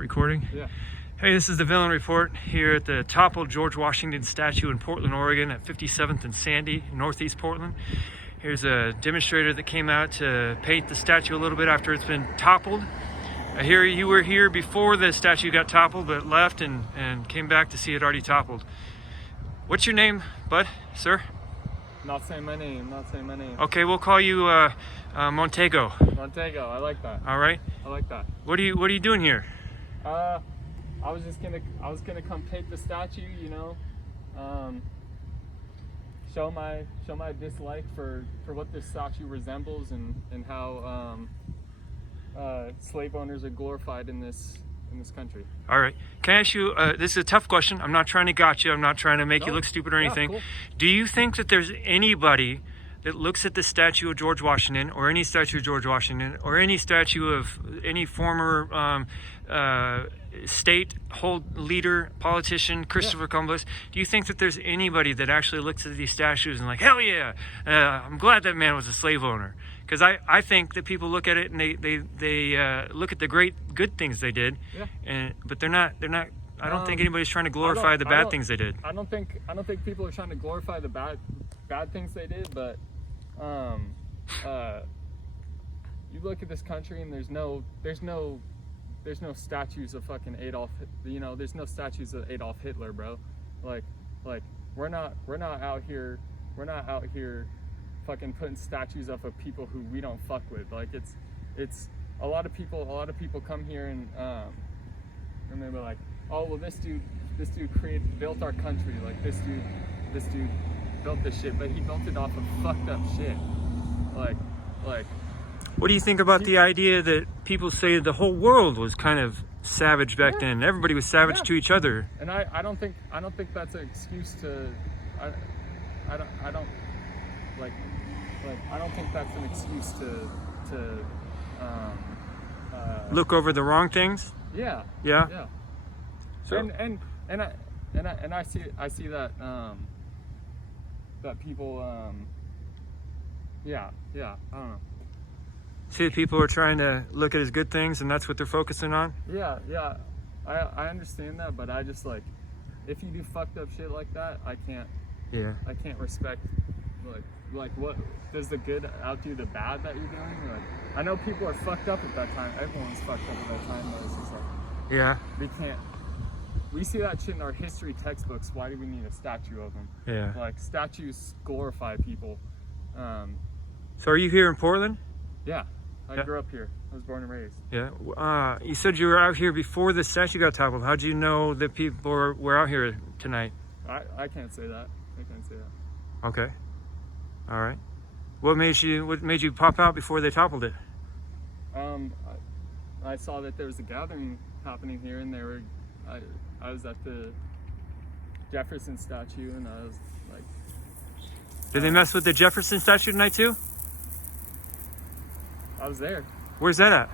recording? Yeah. Hey, this is the Villain Report here at the toppled George Washington statue in Portland, Oregon at 57th and Sandy, northeast Portland. Here's a demonstrator that came out to paint the statue a little bit after it's been toppled. I hear you were here before the statue got toppled, but left and came back to see it already toppled. What's your name, bud, sir? Not saying my name. Okay, we'll call you Montego. Montego, I like that. All right. I like that. What are you doing here? I was gonna come paint the statue, you know, show my dislike for what this statue resembles and how slave owners are glorified in this country. All right. Can I ask you, this is a tough question. I'm not trying to gotcha you. I'm not trying to make you look stupid or anything. Cool. Do you think that there's anybody that looks at the statue of George Washington or any statue of George Washington or any statue of any former state leader, politician, Christopher Columbus, do you think that there's anybody that actually looks at these statues and like, hell yeah, I'm glad that man was a slave owner? Because I think that people look at it and they look at the good things they did, but they're not. I don't think anybody's trying to glorify the bad things they did. I don't think people are trying to glorify the bad things they did, but you look at this country and there's no statues of fucking Adolf. You know, there's no statues of Adolf Hitler, bro. Like we're not out here fucking putting statues up of people who we don't fuck with. Like it's a lot of people come here and they're like, oh well, this dude built our country. Like this dude built this shit, but he built it off of fucked up shit. Like what do you think about the idea that people say the whole world was kind of savage back then? Everybody was savage to each other. And I don't think that's an excuse to I don't think that's an excuse to look over the wrong things. Yeah. So and I see that that people I don't know. See, people are trying to look at his good things, and that's what they're focusing on. Yeah. I understand that, but I just like, if you do fucked up shit like that, I can't respect. Like what does the good outdo the bad that you're doing? Like, I know people are fucked up at that time. Everyone's fucked up at that time. But it's just like, we see that shit in our history textbooks. Why do we need a statue of them? Yeah. Like statues glorify people. So are you here in Portland? Yeah. I grew up here. I was born and raised. Yeah. You said you were out here before the statue got toppled. How'd you know that people were out here tonight? I can't say that. Okay. All right. What made you pop out before they toppled it? I saw that there was a gathering happening here, and I was at the Jefferson statue, and I was like, did they mess with the Jefferson statue tonight too? I was there. Where's that at?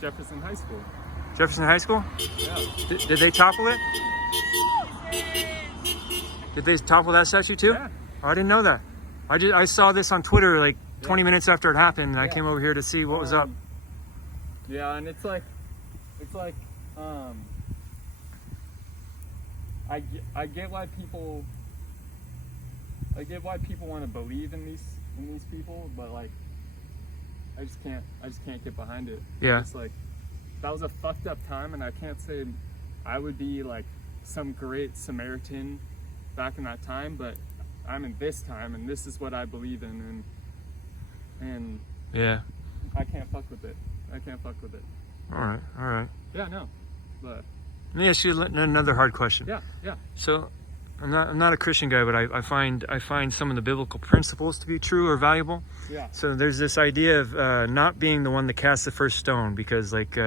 Jefferson High School. Jefferson High School? Yeah. Did they topple it? Did they topple that statue too? Yeah. Oh, I didn't know that. I saw this on Twitter like 20 minutes after it happened, and I came over here to see what was up. Yeah, and it's like I get why people want to believe in these people, but like I just can't get behind it. Yeah. It's like that was a fucked up time, and I can't say I would be like some great Samaritan back in that time, but I'm in this time, and this is what I believe in, and yeah, I can't fuck with it. All right. Yeah, no, but let me ask you another hard question. Yeah. So, I'm not a Christian guy, but I find some of the biblical principles to be true or valuable. Yeah. So there's this idea of not being the one that casts the first stone, because like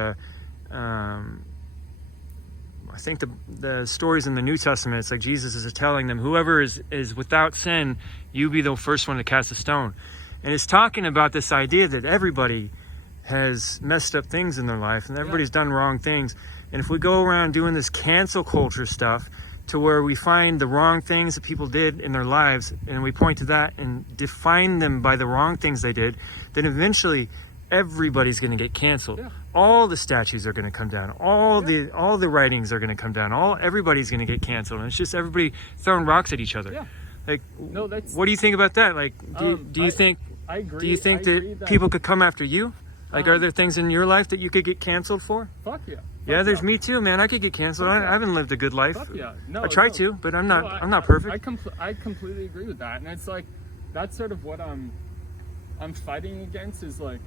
I think the stories in the New Testament, it's like Jesus is telling them, whoever is without sin, you be the first one to cast a stone. And it's talking about this idea that everybody has messed up things in their life, and everybody's done wrong things. And if we go around doing this cancel culture stuff to where we find the wrong things that people did in their lives, and we point to that and define them by the wrong things they did, then eventually everybody's going to get canceled. Yeah. All the statues are going to come down. All the writings are going to come down. Everybody's going to get canceled. And it's just everybody throwing rocks at each other. Yeah. Like, no, that's. what do you think about that? Like, do you think? I agree. Do you think that that people could come after you? Like, are there things in your life that you could get canceled for? Fuck yeah. Yeah, there's me too, man. I could get canceled. I haven't lived a good life. Fuck yeah. No, I try to, but I'm not perfect. I completely agree with that, and it's like that's sort of what I'm fighting against is like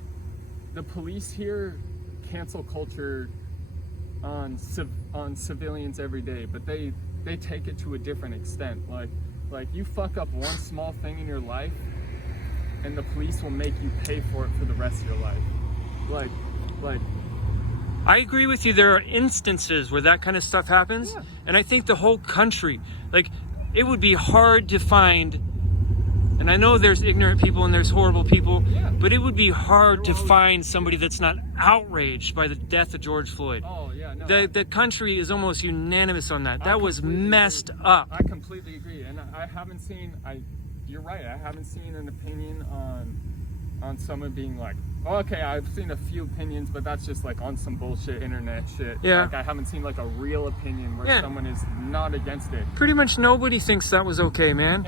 the police here cancel culture on civilians every day, but they take it to a different extent. Like you fuck up one small thing in your life, and the police will make you pay for it for the rest of your life. Like. I agree with you. There are instances where that kind of stuff happens, and I think the whole country, like, it would be hard to find, and I know there's ignorant people and there's horrible people, but it would be hard to find somebody that's not outraged by the death of George Floyd. Oh, yeah, no. The country is almost unanimous on that. That was messed up. I completely agree, and I haven't seen, you're right, I haven't seen an opinion on someone being like, oh, okay, I've seen a few opinions, but that's just like on some bullshit internet shit. Yeah. Like I haven't seen like a real opinion where someone is not against it. Pretty much nobody thinks that was okay, man.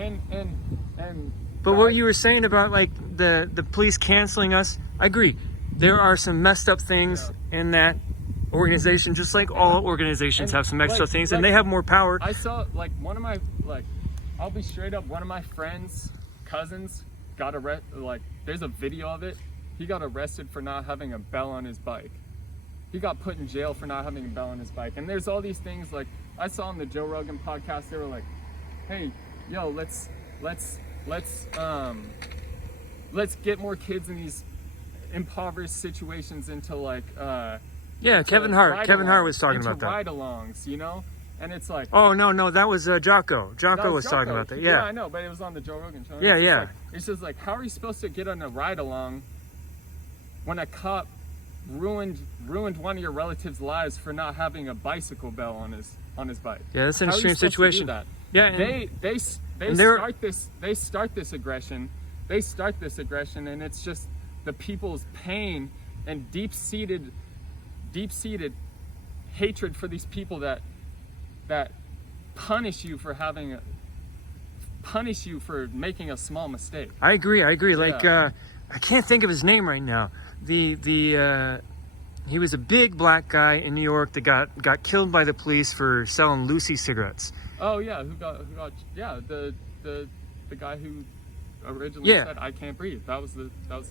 And but what you were saying about like the police canceling us, I agree. There are some messed up things in that organization, just like all organizations have some messed up things, and they have more power. I saw like one of my I'll be straight up, one of my friends' cousins got arrested. Like there's a video of it. He got arrested for not having a bell on his bike. He got put in jail for not having a bell on his bike. And there's all these things like I saw on the Joe Rogan podcast. They were like, "Hey, yo, let's get more kids in these impoverished situations into like Kevin Hart was talking about that. Ride-alongs, you know." And it's like, oh no, that was Jocko. Jocko was talking about that. Yeah, I know, but it was on the Joe Rogan show. It's just like, how are you supposed to get on a ride-along when a cop ruined one of your relatives' lives for not having a bicycle bell on his bike? Yeah, that's an extreme situation. Yeah, and they start this aggression, and it's just the people's pain and deep-seated hatred for these people that punish you for making a small mistake. I agree. Like I can't think of his name right now. He was a big black guy in New York that got killed by the police for selling Lucy cigarettes. Oh yeah, who got the guy who originally said I can't breathe. That was the I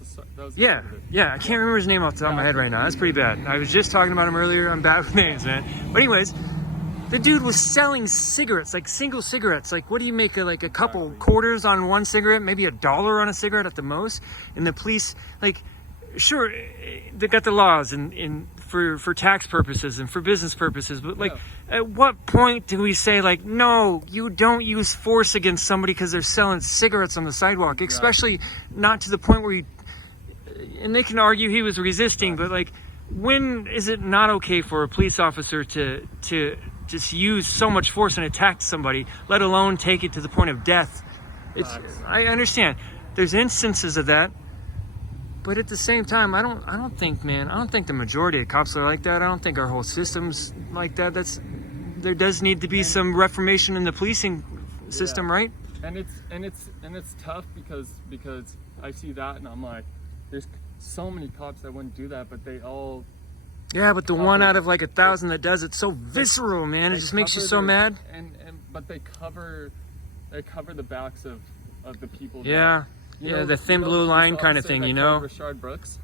can't remember his name off the top of my head right now. That's pretty bad. I was just talking about him earlier. I'm bad with names, man. But anyways, the dude was selling cigarettes, like single cigarettes. Like, what do you make? Like a couple quarters on one cigarette, maybe $1 on a cigarette at the most. And the police, like, sure, they got the laws and for tax purposes and for business purposes. But like, at what point do we say like, no, you don't use force against somebody because they're selling cigarettes on the sidewalk, especially not to the point where and they can argue he was resisting, but like, when is it not okay for a police officer to just use so much force and attack somebody, let alone take it to the point of death? I understand there's instances of that, but at the same time, I don't think the majority of cops are like that. I don't think our whole system's like that. There does need to be some reformation in the policing system, right? And it's tough because I see that and I'm like, there's so many cops that wouldn't do that, but they all. Yeah, but the one out of like 1,000 that does it's so visceral, man. It just makes you so mad. But they cover the backs of the people. The thin blue line kind of thing, you know. Rashard Brooks,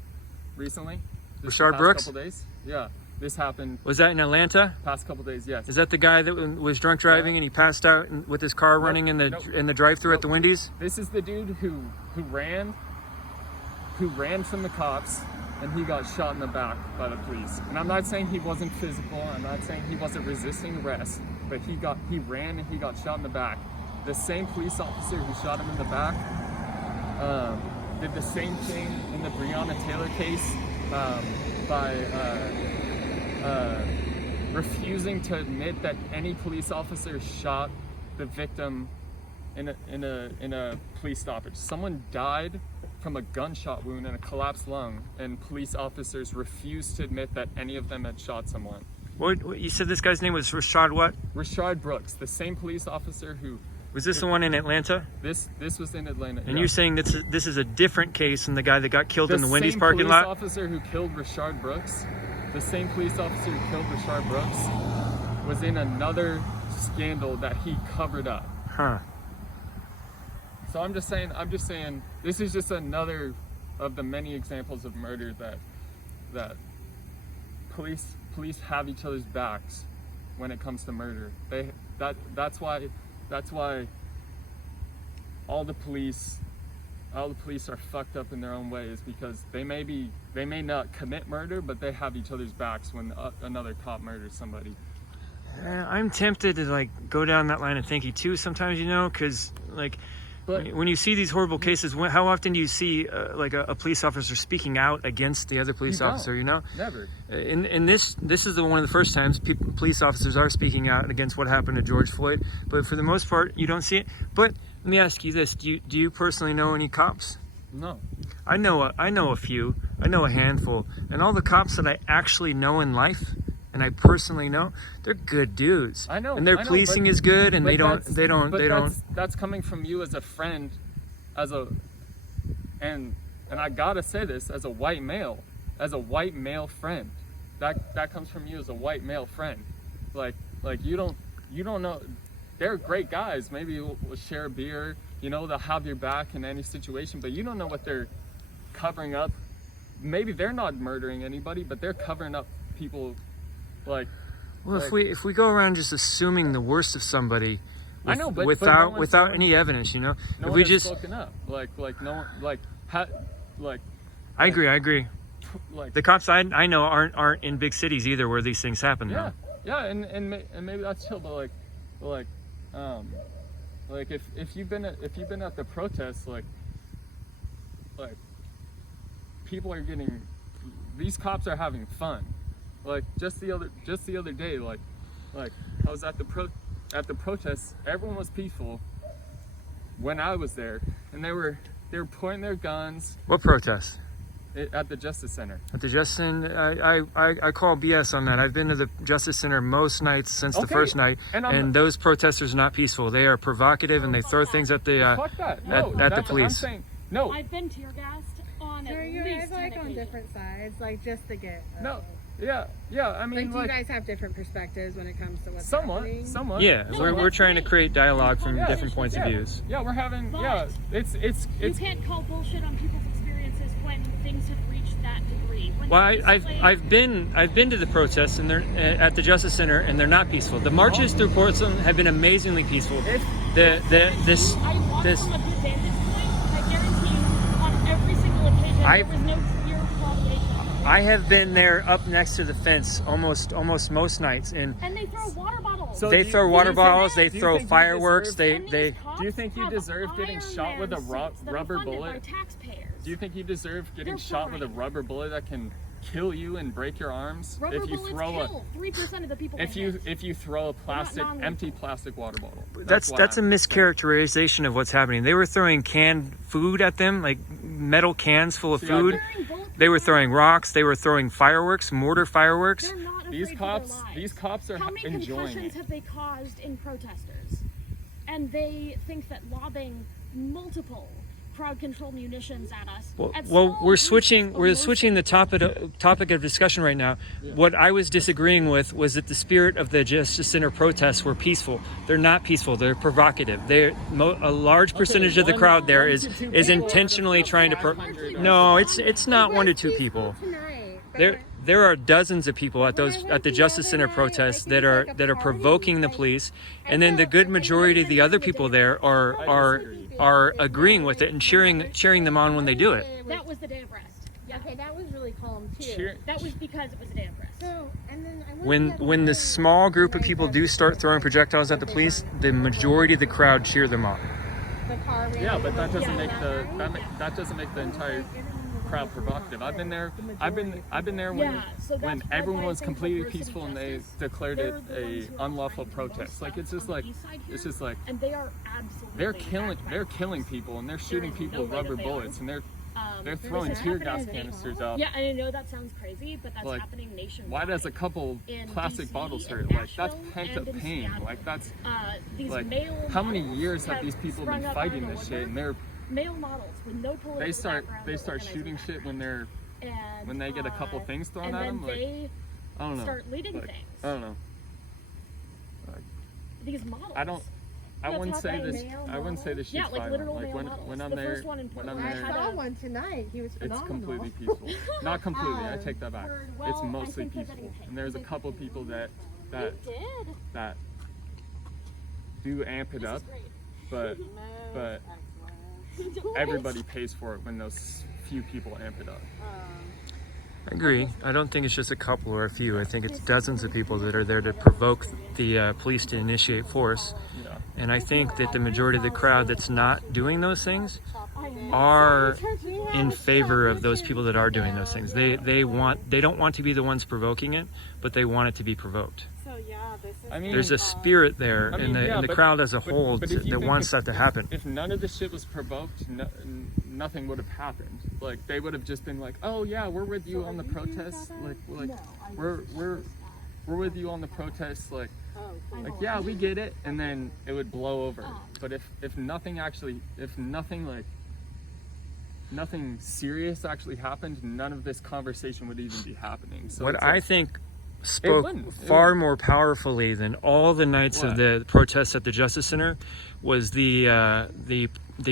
recently. Rashard Brooks. Couple days. Yeah, this happened. Was that in Atlanta? Past couple days, yes. Is that the guy that was drunk driving and he passed out with his car running in the drive-thru at the Wendy's? This is the dude who ran from the cops. And he got shot in the back by the police. And I'm not saying he wasn't physical. I'm not saying he wasn't resisting arrest. But he ran and he got shot in the back. The same police officer who shot him in the back did the same thing in the Breonna Taylor case by refusing to admit that any police officer shot the victim in a police stoppage. Someone died from a gunshot wound and a collapsed lung, and police officers refused to admit that any of them had shot someone. What you said this guy's name was Rashad what? Rashad Brooks, the same police officer who... Was this the one in Atlanta? This was in Atlanta. And you're saying this is a different case than the guy that got killed in the Wendy's parking lot? The same police officer who killed Rashad Brooks, the same police officer who killed Rashad Brooks was in another scandal that he covered up. Huh. So I'm just saying, this is just another of the many examples of murder that police have each other's backs when it comes to murder. That's why all the police are fucked up in their own ways, because they may not commit murder, but they have each other's backs when another cop murders somebody. I'm tempted to like go down that line of thinking too sometimes, because like when you see these horrible cases, how often do you see like a police officer speaking out against the other police officer? Never. In this is one of the first times police officers are speaking out against what happened to George Floyd, but for the most part you don't see it. But let me ask you this: do you personally know any cops? No. I know a few. I know a handful, and all the cops that I actually know in life, and I personally know, they're good dudes. I know, and their policing is good, and they don't. That's coming from you as a friend, and I gotta say this, as a white male friend, that comes from you as a white male friend. Like you don't know. They're great guys. Maybe we'll share a beer. They'll have your back in any situation, but you don't know what they're covering up. Maybe they're not murdering anybody, but they're covering up people. If we go around just assuming the worst of somebody, I know, but without any evidence, no if one we has just spoken up, I agree. The cops I know aren't in big cities either where these things happen. Yeah, yeah, and maybe that's chill, but if you've been at the protests, like people are getting, these cops are having fun. Like just the other day, like I was at the protests. Everyone was peaceful when I was there, and they were pointing their guns. What protest? At the Justice Center. At the Justice Center, I call BS on that. I've been to the Justice Center most nights since the first night, and those protesters are not peaceful. They are provocative, and they throw things at the at the police. No, I've been tear gassed on at least 10 on occasions. different sides, just to get. No. Yeah. I mean, do you guys have different perspectives when it comes to what's happening? Somewhat. Yeah, we're trying to create dialogue from different points of views. Yeah, we're having. But it's. You can't call bullshit on people's experiences when things have reached that degree. Well, I've been to the protests, and they're at the Justice Center, and they're not peaceful. The marches through Portland have been amazingly peaceful. I watched from a good vantage point. I guarantee you, on every single occasion, there was no clear provocation. I have been there up next to the fence almost most nights, and they throw water bottles. So they throw water bottles. They do you throw think you fireworks. deserve- They. Do you think you deserve getting shot with a rubber bullet? By taxpayers. Do you think you deserve getting They're shot with a fine. rubber bullet that can kill you and break your arms? Rubber if you bullets throw kill 3% of the people. if you throw a non-lethal. empty plastic water bottle? That's a mischaracterization of what's happening. They were throwing canned food at them, like metal cans full of food. They were throwing rocks. They were throwing fireworks, mortar fireworks. They're not afraid These for cops, their lives. these cops are How many enjoying concussions it. have they caused in protesters? And they think that lobbing multiple crowd control munitions at us. Well, we're switching the topic of discussion right now. Yeah. What I was disagreeing with was that the spirit of the Justice Center protests were peaceful. They're not peaceful. They're provocative. A large percentage of the crowd there is intentionally trying to. No, it's not 1 to 2 people. There are dozens of people at the Justice Center protests that are provoking the police, and then the good majority of the other people there are agreeing with it and cheering them on when they do it. That was the day of rest. Yeah. Okay, that was really calm too. That was because it was a day of rest. So, and then I When the small group of people do start throwing projectiles at the police, the majority of the crowd cheer them on. the car ran Yeah, but that over doesn't the make that doesn't make the entire crowd provocative. I've been there when when everyone was completely peaceful and they declared it a unlawful protest. Like it's just like and they are absolutely they're killing people and they're shooting people with rubber bullets and they're They're throwing tear gas canisters out. Yeah, and I know that sounds crazy, but that's Like, happening nationwide. Why does a couple plastic DC, bottles in hurt? Like, that's Nashville, pent and up in pain. Seattle. Like, that's these like, male how many models years have have these people sprung been up fighting out of this the shit? And they're male models with no political they start background shooting organizing shit when they're and, when they get a couple things thrown and at then them. Like, they I don't know. start leading Like, things. I don't know. Like, These models. I That's wouldn't say happening. this. I wouldn't say this shit's Yeah, like violent. literal Like male when models. I'm The there, first one in when I'm Portland, there, I saw one tonight. He was it's phenomenal. completely peaceful. Not completely. I take that back. Well, It's I mostly think they're peaceful. getting paid. And there's a couple people that did. do amp it This up, is great. but everybody pays for it when those few people amp it up. I agree. I don't think it's just a couple or a few. I think it's dozens of people that are there to provoke the police to initiate force. Yeah. And I think that the majority of the crowd that's not doing those things are in favor of those people that are doing those things. They don't want to be the ones provoking it, but they want it to be provoked. So yeah, this is. I mean, There's a spirit there in the but- crowd as a whole but if you that think wants that to happen. If none of this shit was provoked, nothing would have happened. Like, they would have just been like, "Oh yeah, we're with you on the protests." Like we're with you on the protests. Like yeah, we get it, and then it would blow over. But if nothing serious actually happened, none of this conversation would even be happening. So What it's I like, think spoke wouldn't. far more powerfully than all the nights of What? the protests at the Justice Center was the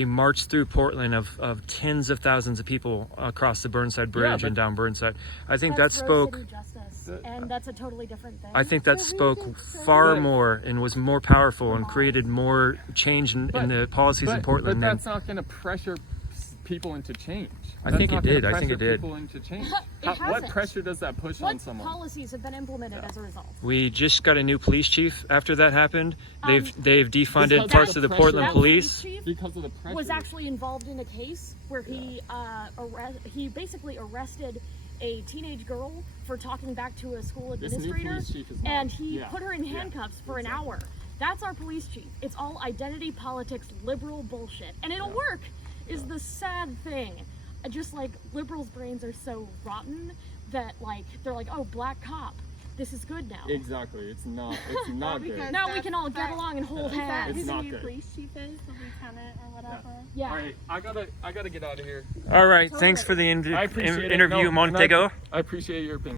march through Portland of tens of thousands of people across the Burnside Bridge but- and down Burnside. I think That's that Rose spoke. City Justice, and that's a totally different thing. I think that spoke far more and was more powerful and created more change in the policies in Portland. But than- that's not going to pressure people into change. I think That's it not did. gonna I think it pressure did. People into change. It What hasn't. pressure does that push on What someone? policies have been implemented as a result? We just got a new police chief after that happened. They've defunded Because parts of of the the Portland That police. chief Because of the pressure. was actually involved in a case where he basically arrested a teenage girl for talking back to a school This new administrator, police chief is not- and he yeah, put her in yeah, handcuffs for an hour. That's our police chief. It's all identity politics, liberal bullshit, and it'll work. Is the sad thing. Just like liberals' brains are so rotten that like they're like, oh, black cop, this is good now. Exactly. It's not. It's not good. because- Now we can all get along and hold Is that hands. who It's the not new good. police chief is, the lieutenant or whatever? Yeah. All right. I gotta get out of here. All right. Thanks for the I appreciate it. interview, No, Montego. I appreciate your opinion.